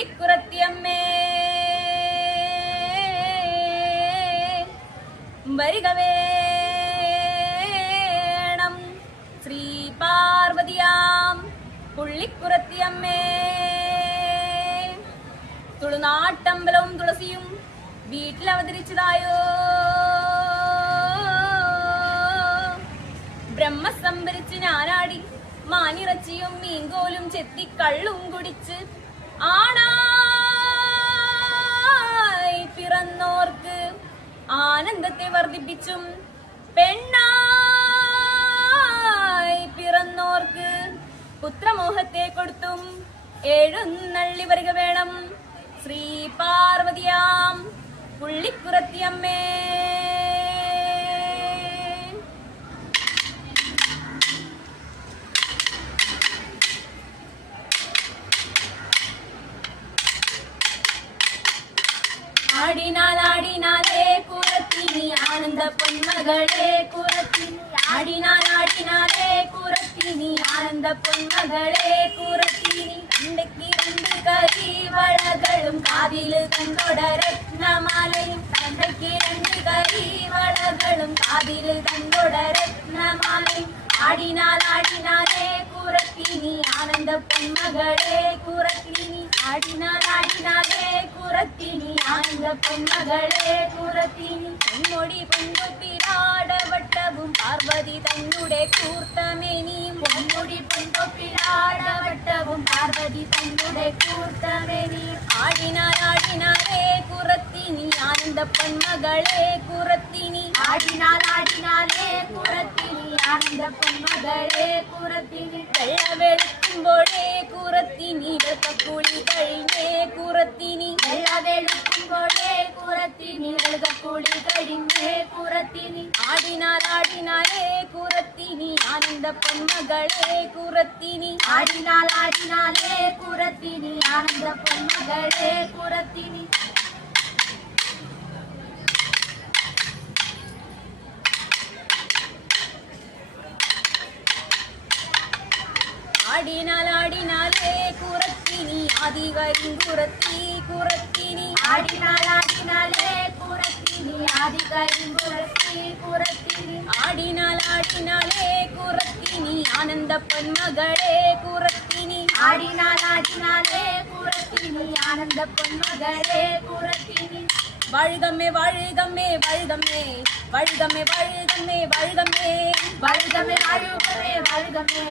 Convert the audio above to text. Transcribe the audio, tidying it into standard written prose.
പുള്ളിക്കുറത്തിയമ്മേ വരിക വേണം ശ്രീ പാർവതിയാം പുള്ളിക്കുറത്തിയമ്മേ. തുളുനാട്ടമ്പലവും തുളസിയും വീട്ടിൽ അവതരിച്ചതായോ, ബ്രഹ്മ സംഭരിച്ച് ഞാനാടി മാനിറച്ചിയും മീൻകോലും ചെത്തി കള്ളും കുടിച്ച് ആണായി പിറന്നോർക്ക് ആനന്ദത്തെ വർദ്ധിപ്പിച്ചും പെണ്ണായി പിറന്നോർക്ക് പുത്രമോഹത്തെ കൊടുത്തും എഴുന്നള്ളി വരിക വേണം ശ്രീ പാർവതിയാം പുള്ളിക്കുറത്തിയമ്മേ. ആടിനാലാടിനാലേ കുറത്തിനി ആനന്ദ പൊന്മകളെ കുറത്തിനി, ആടിനാലാടിനാലേ കുറത്തിനി ആനന്ദ പൊന്മകളെ കുറത്തിനി. കണ്ടയ്ക്ക് രണ്ട് കരിവളകളും കാതില് കണ്ടോട രത്നമാലയും, കണ്ടയ്ക്ക് രണ്ട് കരിവളകളും കാതില് കണ്ടോട രത്നമാലയും. ആടിനാലാടിനാലേ കുറത്തിനി ആനന്ദ പൊന്മകളെ കുറത്തിനി, ആടിനാലാടിനാലേ കുറത്തിനി ആനന്ദ പൊന്മകളെ കുറത്തിനി. പൊന്മുടി പൊൻകൊപ്പിലാടവട്ടവും പാർവതി തന്നുടെ കൂർത്തമേനിയും, പൊന്മുടി പൊൻകൊപ്പിലാടവട്ടവും പാർവതി തന്നുടെ കൂർത്തമേനിയും. ആടിനാലാടിനാലേ കുറത്തിനി ആനന്ദ പൊന്മകളെ കുറത്തിനി, ആടിനാലാടിനാലേ കുറത്തിനി ആനന്ദ പൊന്മകളെ കുറത്തിനി. വെള്ള വെളുക്കുമ്പോഴേ കുറത്തിനി വെളുക്കക്കുളി കഴിഞ്ഞേ കുറത്തിനി, വെള്ള വെളുക്കുമ്പോഴേ കുറത്തിനി വെളുക്കക്കുളി കഴിഞ്ഞേ കുറത്തിനി. ആടിനാലാടിനാലേ കുറത്തിനി ആനന്ദ പൊന്മകളെ കുറത്തിനി, ആടിനാലാടിനാലേ കുറത്തിനി ആനന്ദ പൊന്മകളെ കുറത്തിനി. ആടിനാലാടിനാലേ കുറത്തിനി ആദികരിങ്കുറത്തി കുറത്തിനി, ആടിനാലാടിനാലേ കുറത്തിനി ആദികരിങ്കുറത്തി കുറത്തിനി. ആടിനാലാടിനാലേ കുറത്തിനി ആനന്ദ പൊന്മകളെ കുറത്തിനി, ആടിനാലാടിനാലേ കുറത്തിനി ആനന്ദ പൊന്മകളെ കുറത്തിനി. വഴുകമ്മേ വഴുകമ്മേ വഴുകമ്മേ വഴുകമ്മേ വഴുകമ്മേ വഴുകമ്മേ വഴുകമ്മേ വഴുകമ്മേ വഴുകമ്മേ